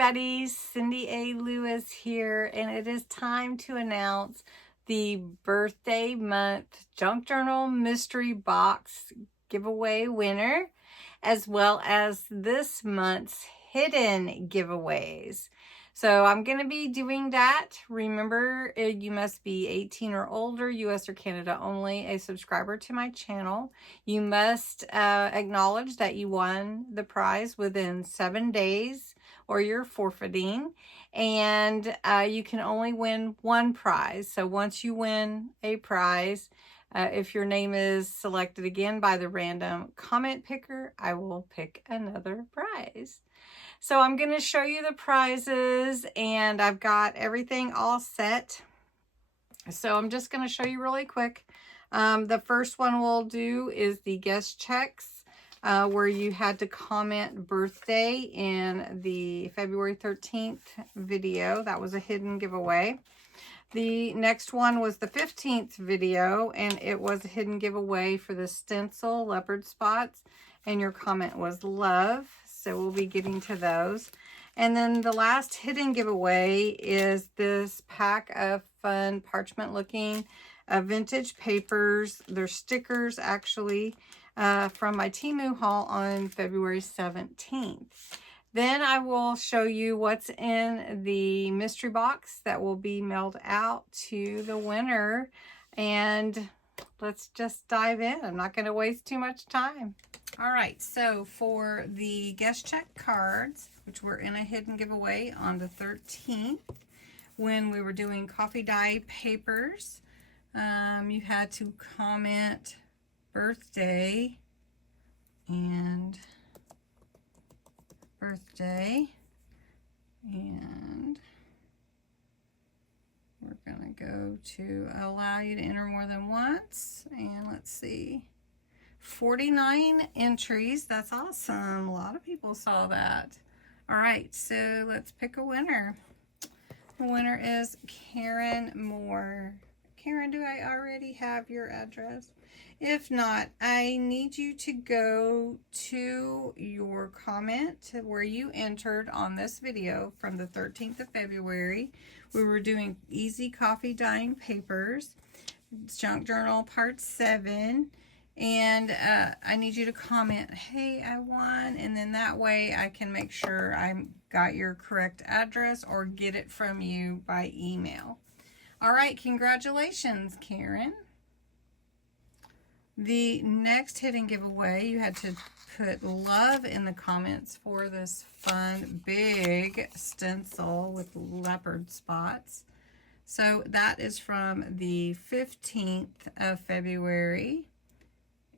everybody, CindyALewis here, and it is time to announce the birthday month junk journal mystery box giveaway winner, as well as this month's hidden giveaways. So I'm going to be doing that. Remember, you must be 18 or older, US or Canada only, a subscriber to my channel. You must acknowledge that you won the prize within 7 days or you're forfeiting. And you can only win one prize. So once you win a prize, if your name is selected again by the random comment picker, I will pick another prize. So I'm going to show you the prizes, and I've got everything all set. So I'm just going to show you really quick. The first one we'll do is the guest checks, where you had to comment birthday in the February 13th video. That was a hidden giveaway. The next one was the 15th video, and it was a hidden giveaway for the stencil leopard spots, and your comment was love. So we'll be getting to those. And then the last hidden giveaway is this pack of fun parchment looking vintage papers. They're stickers actually from my Temu haul on February 17th. Then I will show you what's in the mystery box that will be mailed out to the winner. And let's just dive in. I'm not going to waste too much time. All right, so for the guest check cards, which were in a hidden giveaway on the 13th, when we were doing coffee dye papers, you had to comment birthday and birthday, and we're gonna go to allow you to enter more than once, and let's see, 49 entries. That's awesome. A lot of people saw that. All right, so let's pick a winner. The winner is Karen Moore. Karen, do I already have your address? If not, I need you to go to your comment where you entered on this video from the 13th of February. We were doing easy coffee dyeing papers, junk journal part 7. And I need you to comment, hey, I won, and then that way I can make sure I got your correct address or get it from you by email. All right, congratulations, Karen. The next hidden giveaway, you had to put love in the comments for this fun big stencil with leopard spots. So that is from the 15th of February.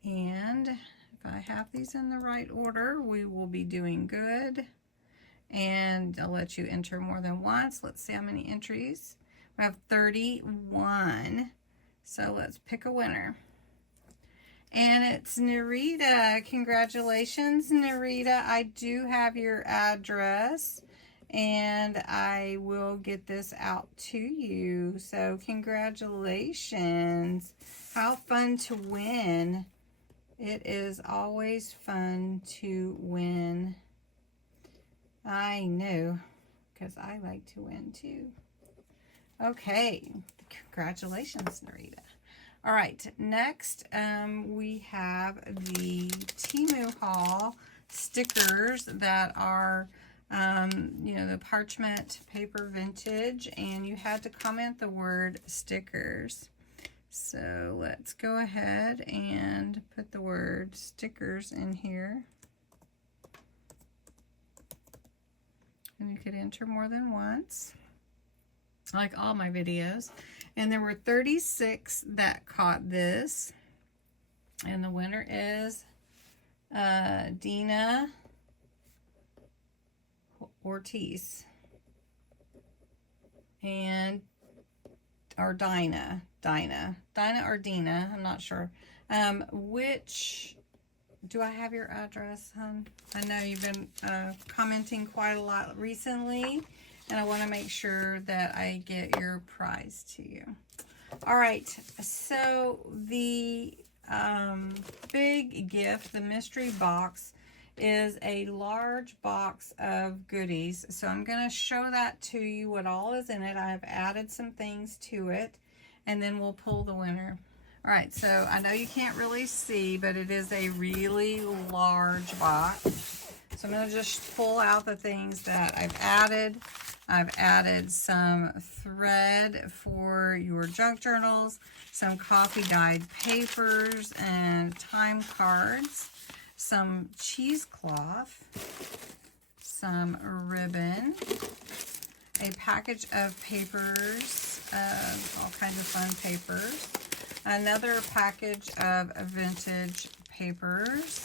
And if I have these in the right order, we will be doing good. And I'll let you enter more than once. Let's see how many entries. We have 31. So let's pick a winner. And it's Narita. Congratulations, Narita. I do have your address, and I will get this out to you. So congratulations. How fun to win. It is always fun to win. I know, because I like to win too. Okay, congratulations, Narita. All right, next we have the Temu haul stickers that are, you know, the parchment paper vintage, and you had to comment the word stickers. So let's go ahead and put the word stickers in here. And you could enter more than once, like all my videos. And there were 36 that caught this. And the winner is Dina Ortiz. And or Dinah or Dina, I'm not sure. Which, do I have your address, hon? I know you've been commenting quite a lot recently, and I want to make sure that I get your prize to you. All right, so the big gift, the mystery box, is a large box of goodies. So I'm going to show that to you, what all is in it. I've added some things to it, and then we'll pull the winner. All right, so I know you can't really see, but it is a really large box. So I'm going to just pull out the things that I've added. I've added some thread for your junk journals, some coffee dyed papers and time cards, some cheesecloth, some ribbon, a package of papers, all kinds of fun papers, another package of vintage papers,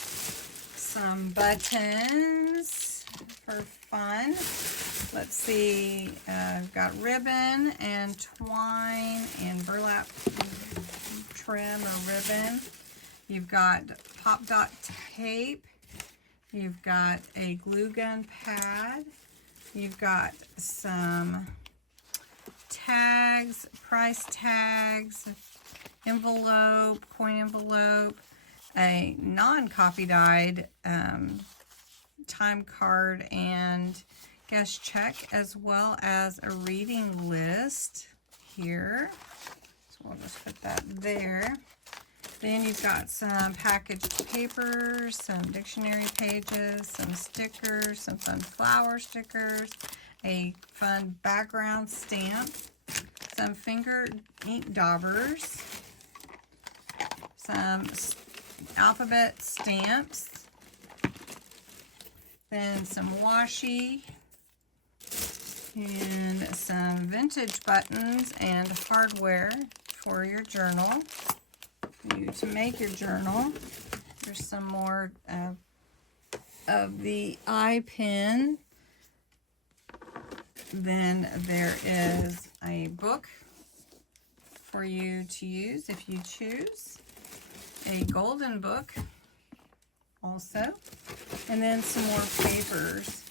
some buttons for fun. Let's see, I've got ribbon and twine and burlap trim or ribbon. You've got pop dot tape. You've got a glue gun pad. You've got some tags, price tags, envelope, coin envelope, a non-copy dyed time card and guest check, as well as a reading list here. So we'll just put that there. Then you've got some packaged papers, some dictionary pages, some stickers, some fun flower stickers, a fun background stamp, some finger ink daubers, some alphabet stamps, then some washi, and some vintage buttons and hardware for your journal. You to make your journal. There's some more of the eye pen. Then there is a book for you to use if you choose. A golden book also. And then some more papers.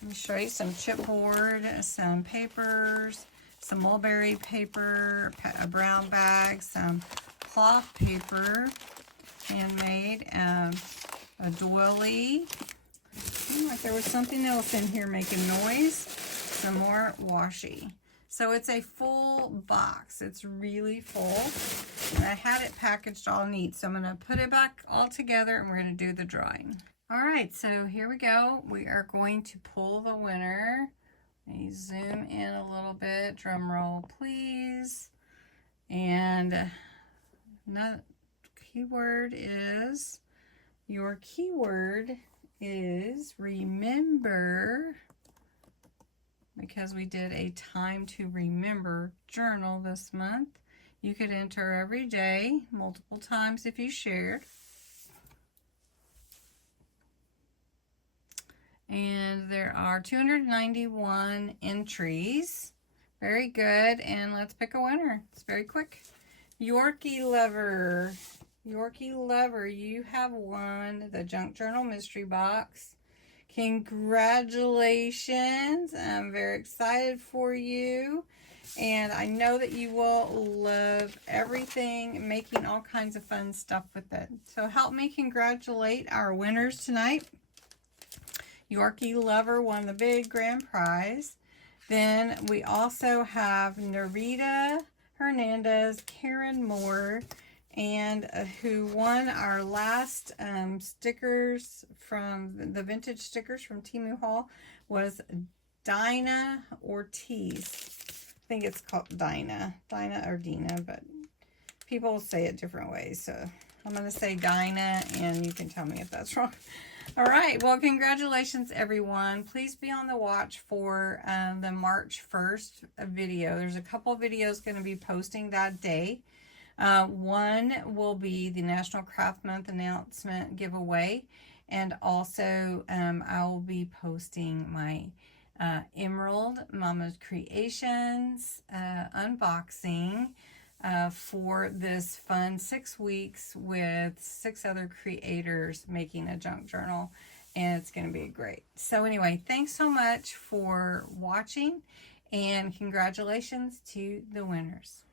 Let me show you some chipboard, some papers, some mulberry paper, a brown bag, some cloth paper, handmade, a doily. Seemed like there was something else in here making noise. Some more washi. So it's a full box. It's really full. And I had it packaged all neat. So I'm going to put it back all together and we're going to do the drawing. All right, so here we go. We are going to pull the winner. Let me zoom in a little bit. Drum roll, please. And your keyword is remember, because we did a time to remember journal this month. You could enter every day, multiple times if you shared. And there are 291 entries. Very good. And let's pick a winner. It's very quick. Yorkie Lover. Yorkie Lover, you have won the Junk Journal Mystery Box. Congratulations. I'm very excited for you. And I know that you will love everything, making all kinds of fun stuff with it. So help me congratulate our winners tonight. Yorkie Lover won the big grand prize. Then we also have Narita Hernandez, Karen Moore, and who won our last stickers from the vintage stickers from Timu Hall was Dinah Ortiz. I think it's called Dinah or Dina, but people say it different ways. So I'm going to say Dinah, and you can tell me if that's wrong. All right, well, congratulations, everyone. Please be on the watch for the March 1st video. There's a couple videos going to be posting that day. One will be the National Craft Month announcement giveaway, and also I will be posting my Emerald Mama's Creations unboxing for this fun 6 weeks with 6 other creators making a junk journal, and it's going to be great. So anyway, thanks so much for watching, and congratulations to the winners.